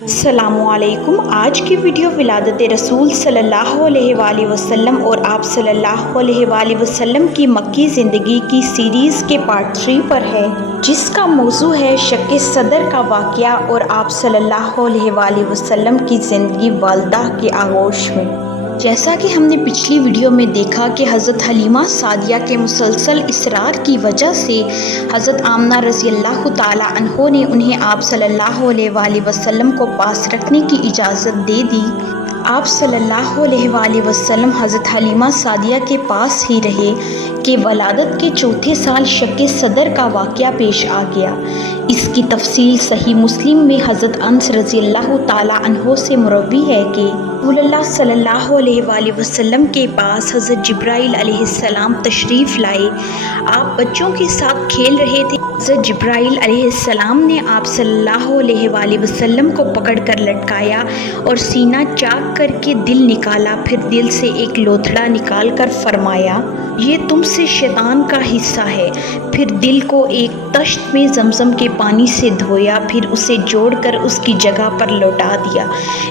السلام علیکم۔ آج کی ویڈیو ولادت رسول صلی اللہ علیہ وآلہ وسلم اور آپ صلی اللہ علیہ وآلہ وسلم کی مکی زندگی کی سیریز کے پارٹ 3 پر ہے، جس کا موضوع ہے شق صدر کا واقعہ اور آپ صلی اللہ علیہ وآلہ وسلم کی زندگی والدہ کے آغوش میں۔ جیسا کہ ہم نے پچھلی ویڈیو میں دیکھا کہ حضرت حلیمہ سعدیہ کے مسلسل اصرار کی وجہ سے حضرت آمنہ رضی اللہ تعالی عنہ نے انہیں آپ صلی اللہ علیہ وآلہ وسلم کو پاس رکھنے کی اجازت دے دی۔ آپ صلی اللہ علیہ وآلہ وسلم حضرت حلیمہ سعدیہ کے پاس ہی رہے کہ ولادت کے چوتھے سال شق صدر کا واقعہ پیش آ گیا۔ اس کی تفصیل صحیح مسلم میں حضرت انس رضی اللہ تعالی عنہ سے مروی ہے کہ رسول اللہ صلی اللہ علیہ وآلہ وسلم کے پاس حضرت جبرائیل علیہ السلام تشریف لائے۔ آپ بچوں کے ساتھ کھیل رہے تھے۔ حضرت جبرائیل علیہ السلام نے آپ صلی اللہ علیہ وآلہ وسلم کو پکڑ کر لٹکایا اور سینہ چاک کر کے دل نکالا، پھر دل سے ایک لوتھڑا نکال کر فرمایا، یہ تم سے شیطان کا حصہ ہے۔ پھر دل کو ایک تشت میں زمزم کے پانی سے دھویا، پھر اسے جوڑ کر اس کی جگہ پر لوٹا دیا۔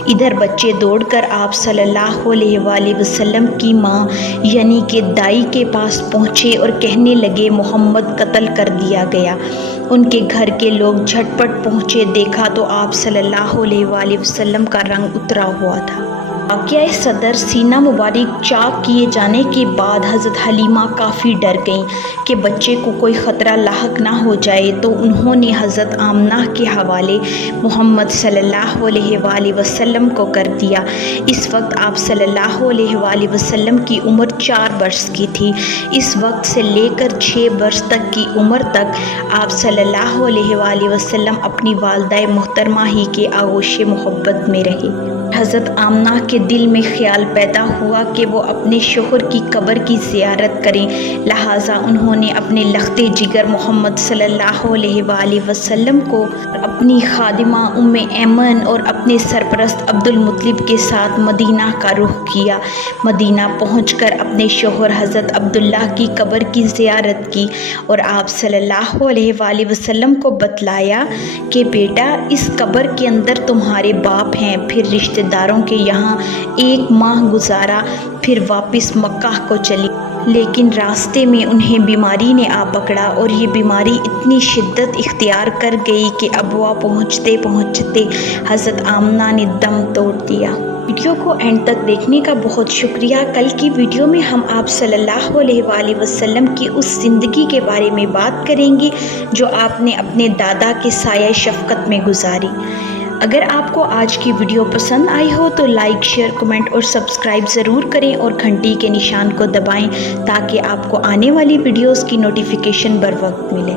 ادھر بچے دوڑ کر آپ صلی اللہ علیہ وآلہ وسلم کی ماں یعنی کہ دائی کے پاس پہنچے اور کہنے لگے محمد قتل کر دیا گیا۔ ان کے گھر کے لوگ جھٹ پٹ پہنچے، دیکھا تو آپ صلی اللہ علیہ وآلہ وسلم کا رنگ اترا ہوا تھا۔ واقعہ صدر سینہ مبارک چاک کیے جانے کے بعد حضرت حلیمہ کافی ڈر گئیں کہ بچے کو کوئی خطرہ لاحق نہ ہو جائے، تو انہوں نے حضرت آمنہ کے حوالے محمد صلی اللہ علیہ وآلہ وسلم کو کر دیا۔ اس وقت آپ صلی اللہ علیہ وآلہ وسلم کی عمر 4 برس کی تھی۔ اس وقت سے لے کر 6 برس تک کی عمر تک آپ صلی اللہ علیہ وآلہ وسلم اپنی والدہ محترمہ ہی کے آغوش محبت میں رہے۔ حضرت آمنہ کے دل میں خیال پیدا ہوا کہ وہ اپنے شوہر کی قبر کی زیارت کریں، لہٰذا انہوں نے اپنے لخت جگر محمد صلی اللہ علیہ وآلہ وسلم کو اپنی خادمہ ام ایمن اور اپنے سرپرست عبد المطلب کے ساتھ مدینہ کا رخ کیا۔ مدینہ پہنچ کر اپنے شوہر حضرت عبداللہ کی قبر کی زیارت کی اور آپ صلی اللہ علیہ وآلہ وسلم کو بتلایا کہ بیٹا، اس قبر کے اندر تمہارے باپ ہیں۔ پھر رشتہ داروں کے یہاں 1 ماہ گزارا، پھر واپس مکہ کو چلی، لیکن راستے میں انہیں بیماری نے آ پکڑا اور یہ بیماری اتنی شدت اختیار کر گئی کہ ابوا پہنچتے پہنچتے حضرت آمنہ نے دم توڑ دیا۔ ویڈیو کو اینڈ تک دیکھنے کا بہت شکریہ۔ کل کی ویڈیو میں ہم آپ صلی اللہ علیہ وآلہ وسلم کی اس زندگی کے بارے میں بات کریں گے جو آپ نے اپنے دادا کے سایہ شفقت میں گزاری۔ اگر آپ کو آج کی ویڈیو پسند آئی ہو تو لائک، شیئر، کمنٹ اور سبسکرائب ضرور کریں اور گھنٹی کے نشان کو دبائیں تاکہ آپ کو آنے والی ویڈیوز کی نوٹیفیکیشن بر وقت ملے۔